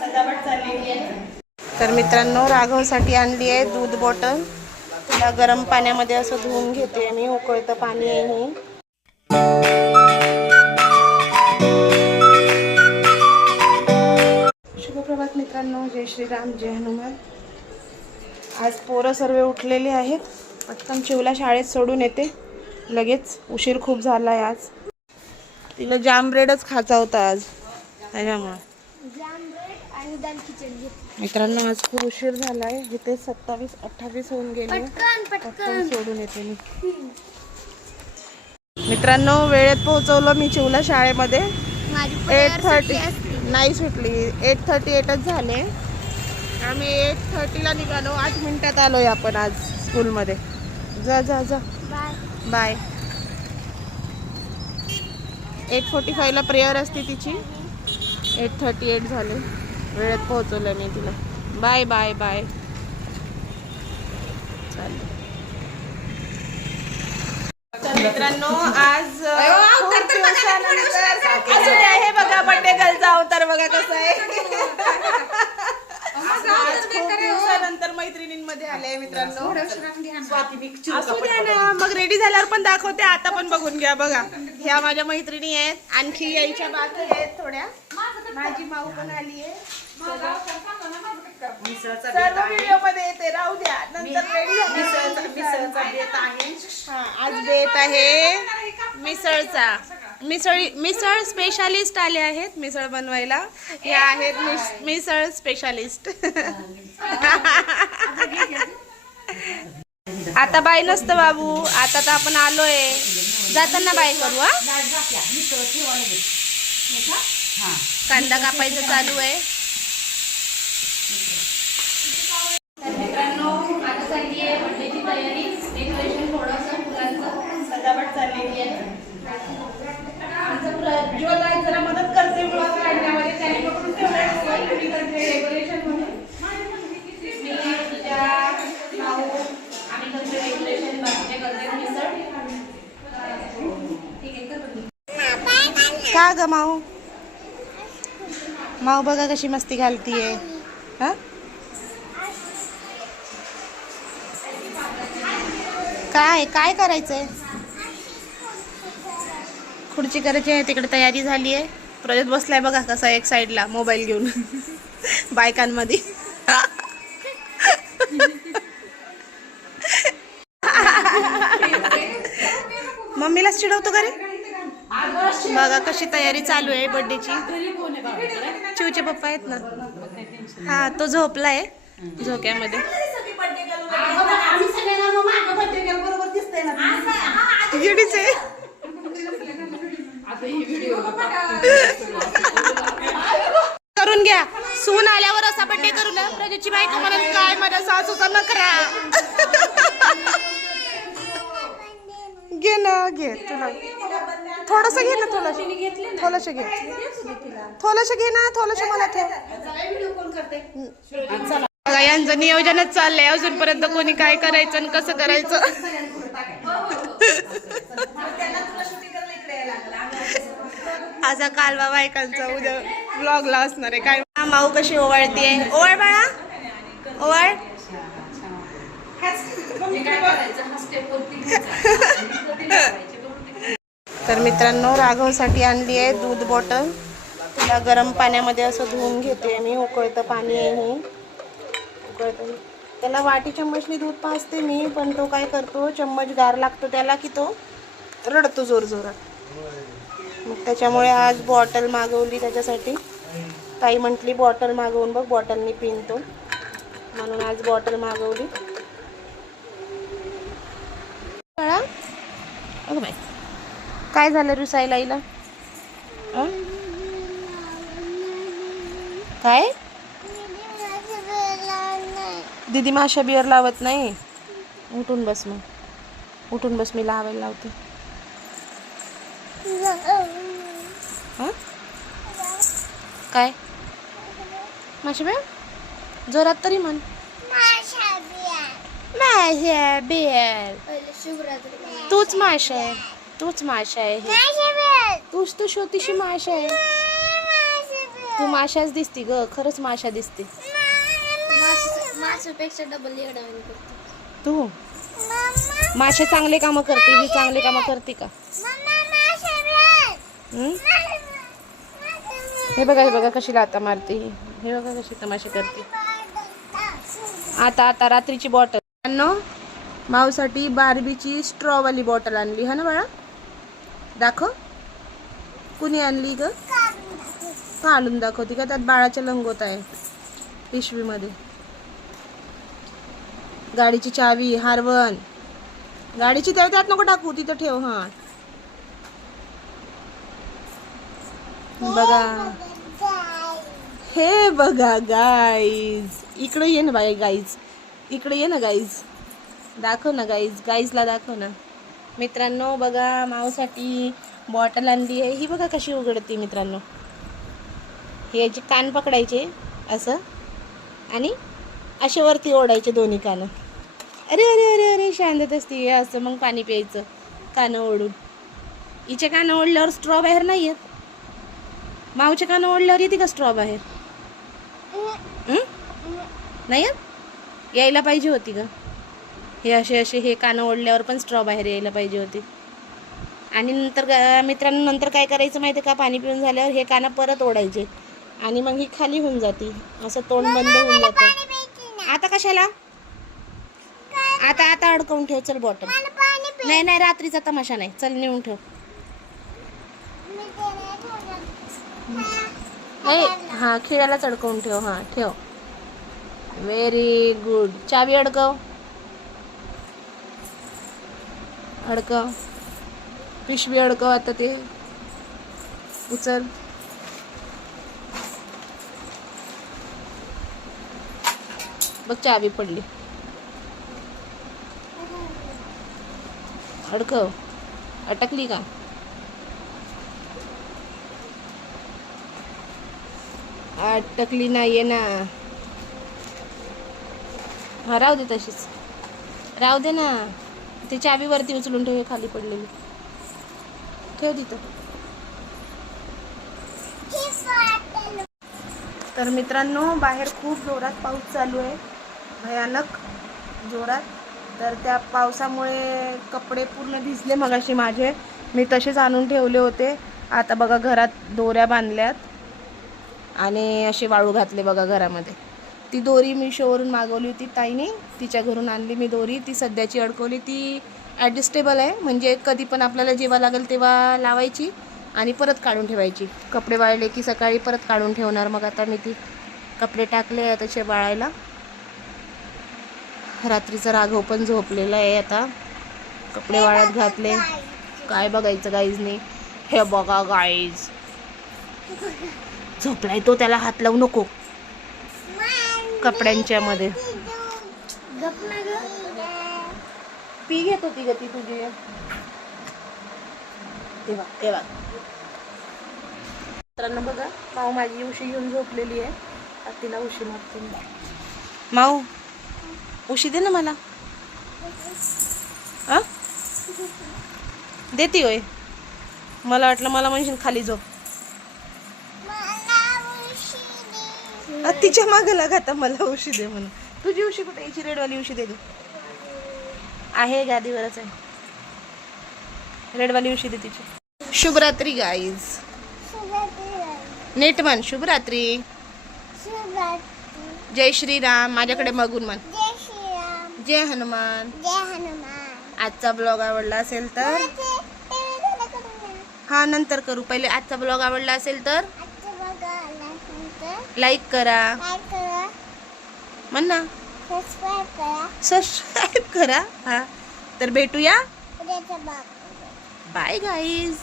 सजावट चाललेली आहे. तर मित्रांनो, राघवसाठी आणली आहे दूध बॉटल. तिला गरम पाण्यामध्ये असं धुवून घेते मी. उकळतं पाणी आहे हे. शुभप्रभात मित्रांनो, जय श्रीराम, जय हनुमान. आज पोरं सर्व उठलेले आहेत. पटकन चिवला शाळेत सोडून येते लगेच. उशीर खूप झाला आहे आज. तिला जाम ब्रेडच खायचा होता आज, त्याच्यामुळे. मित्रांनो, आज खूप उशीर झाला आहे. इथे 27-28 होऊन गेले. पटकन सोडून येते मी. मित्रांनो, वेळेत पोहोचवलं मी चिवला शाळेमध्ये. 8:30 नाही सुटली, 8:38च झाले. आम्ही 8:30ला निघालो. 8 मिनिटात आलोय आपण आज स्कूलमध्ये. जा जा जा, बाय. 8:45ला प्रेयर असते तिची. 8:38 झाले. वेळेत पोहोचवलं मी तिला. Bye bye bye. चालेल. तर मित्रांनो, आज खूप दिवसानंतर हे बघा बर्थडे गर्लचा अवतार बघा कसं आहे. आज खूप दिवसानंतर मैत्रिणींमध्ये आले मित्रांनो. असू द्या ना, मग रेडी झाल्यावर पण दाखवते. आता पण बघून घ्या. बघा, ह्या माझ्या मैत्रिणी आहेत. आणखी यायच्या बाकी आहेत थोड्या. माझी माऊ पण आली आहे. सर्व व्हिडिओ मध्ये येते, राहू द्या. नंतर रेडी मिसळचा बेत आहे. हा, आज बेत आहे मिसळचा. मिसळ स्पेशालिस्ट आले आहेत मिसळ बनवायला. या आहेत मिसळ स्पेशालिस्ट. आता बाय नसतं बाबू. आता तर आपण आलोय. जाताना बाय करू. कांदा कापायचं चालू आहे. मित्रांनो, आता चालली आहे बर्थडेची तयारी. डेकोरेशन थोडंसं फुलांचं सजावट चाललेली आहे. ज्योत आहे जरा मदत करते फुलं काढण्यामध्ये. त्याने पकडून ठेवलं मी करते डेकोरेशन मध्ये. मी तुझ्या भाऊ आम्ही करते डेकोरेशन. बाकीचे करते मिसळ. का ग माऊ? माऊ बघा कशी मस्ती घालतीये. हा, काय काय करायचंय? खुर्ची करायची आहे. तिकडे तयारी झाली आहे. प्रजोत बसलाय बघा कसा एक साईडला मोबाईल घेऊन बायकांमध्ये. मम्मीलाच चिडवतो का रे? बघा कशी तयारी चालू आहे बर्थडेची. चिवचे पप्पा आहेत ना. हा, तो झोपलाय झोक्यामध्ये. करून घ्या. सून आल्यावर असा बर्थडे करू ना. प्रजेची बायको म्हणून काय माझ्या सासूचा नखरा. घे ना, घे. तुला थोडस घे ना. थोडस घे. थोडस घे ना. थोडस मला ठेव. बघा, यांचं नियोजनच चाललंय. अजूनपर्यंत कोणी काय करायचं आणि कसं करायचं. असा कालवा बायकांचा उद्या व्लॉगला असणार आहे. काय माऊ कशी ओवाळतीये. ओवाळ बाळा, ओवाळ. तर मित्रांनो, राघवसाठी आणली आहे दूध बॉटल. तिला गरम पाण्यामध्ये असं धुवून घेते मी. उकळतं पाणी आहे हे. उकळतं. त्याला वाटी चम्मचनी दूध पाजते मी. पण तो काय करतो, चम्मच गार लागतो त्याला की तो रडतो जोर जोरात. मग त्याच्यामुळे आज बॉटल मागवली त्याच्यासाठी. ताई म्हटली बॉटल मागवून बघ, बॉटलनी पितो. म्हणून आज बॉटल मागवली. अगं बाई, काय झालं रुसायला हिला? काय दीदी माशा बिअर लावत नाही. उठून बस मग. उठून बस, मी लावायला लावते. काय माशा बिअर? जोरात तरी म्हण. माशा बिअर. तूच माशा आहे. तूच माशा आहे. तूच तो छोटीशी माशा आहे. तू माशाच दिसती ग, खरंच माशा दिसते माशापेक्षा डबल येडावणी करते तू. माशा चांगले कामं करते, ही चांगले कामं करते का? हं? हे बघा कशी लाता मारते ही. हे बघा कशी तमाशा करते. आता रात्रीची बॉटल माऊसाठी बार्बीची स्ट्रॉवाली बॉटल आणली हा ना बाळा. दाखव कुणी आणली ग? काढून दाखवते का? त्यात बाळाच्या लंगोट आहे पिशवीमध्ये. गाडीची चावी, हारवण, गाडीची त्यात नको टाकू, तिथं ठेव. हा बघा, हे बघा गाईज. इकडे ये ना बाई गाईज, इकडे ये ना गाईज. दाखव ना गाईज, गाईजला दाखव ना. मित्रांनो बघा, माऊसाठी बॉटल आणली आहे. ही बघा कशी उघडते मित्रांनो. हे याचे कान पकडायचे असं आणि असे वरती ओढायचे दोन्ही कान. अरे अरे अरे अरे शांतत असते असं. मग पाणी प्यायचं कानं ओढून. हिचे कानं ओढल्यावर स्ट्रॉ बाहेर नाही येत. माऊचे कानं ओढल्यावर येते का स्ट्रॉ बाहेर? नाही येत? यायला पाहिजे होती का? हे असे हे कानं ओढल्यावर पण स्ट्रॉ बाहेर यायला पाहिजे होती. आणि नंतर मित्रांनो नंतर काय करायचं माहिती का? पाणी पिऊन झाल्यावर हे कानं परत ओढायचे आणि मग ही खाली होऊन जाते. असं तोंड बंद होऊन जातं. आता कशाला? आता अडकवून ठेव चल बॉटल. नाही रात्रीचा तमाशा नाही. चल नेऊन ठेव. हा खिळ्यालाच अडकवून ठेव. हा ठेव. Very good. चावी अडकव. पिशवी अडकव. आता ते उचल. बघ चावी पडली. अडकव. अटकली का? अटकली नाहीये ना. हा राहू दे तशीच. राहू दे ना. ती चावी वरती उचलून ठेव. खाली पडलेली ठेव तिथं. तर मित्रांनो बाहेर खूप जोरात पाऊस चालू आहे, भयानक जोरात. तर त्या पावसामुळे कपडे पूर्ण भिजले मगाशी माझे. मी तसेच आणून ठेवले होते. आता बघा घरात दोऱ्या बांधल्यात आणि असे वाळू घातले बघा घरामध्ये. ती दोरी मी शोवरून मागवली होती ताईने, तिच्या घरून आणली मी दोरी. ती सध्याची अडकवली. ती ॲडजस्टेबल आहे, म्हणजे कधी पण आपल्याला जेव्हा लागेल तेव्हा लावायची आणि परत काढून ठेवायची. कपडे वाळले की सकाळी परत काढून ठेवणार. मग आता मी ती कपडे टाकले तसे वाळायला. रात्रीचा राघव पण झोपलेला आहे. आता कपडे वाळत घातले. काय बघायचं गाईजने? हे बघा गाईज झोपलाय तो. त्याला हात लावू नको कपड्यांच्या मध्ये. पी घेत होती ग ती तुझी. तेव्हा मित्रांनो बघा, माऊ माझी उशी घेऊन झोपलेली आहे. आता तिला उशी मागते. माऊ उशी दे ना मला. देती होय? मला वाटलं मला म्हणशील खाली झोप. तिच्या मागे लाग आता मला उशी दे म्हणून. तुझी उशी कुठे? याची रेडवाली उशी दे. तू आहे गादीवरच आहे. रेडवाली उशी दे तिची. शुभरात्री गाईज. नीट म्हण शुभरात्री. जय श्रीराम. माझ्याकडे मागून म्हण. जय हनुमान. आजचा ब्लॉग आवडला असेल तर हा नंतर करू. पहिले आजचा ब्लॉग आवडला असेल तर लाईक करा. म्हण ना. सबस्क्राईब करा. हा तर भेटूया. Bye guys.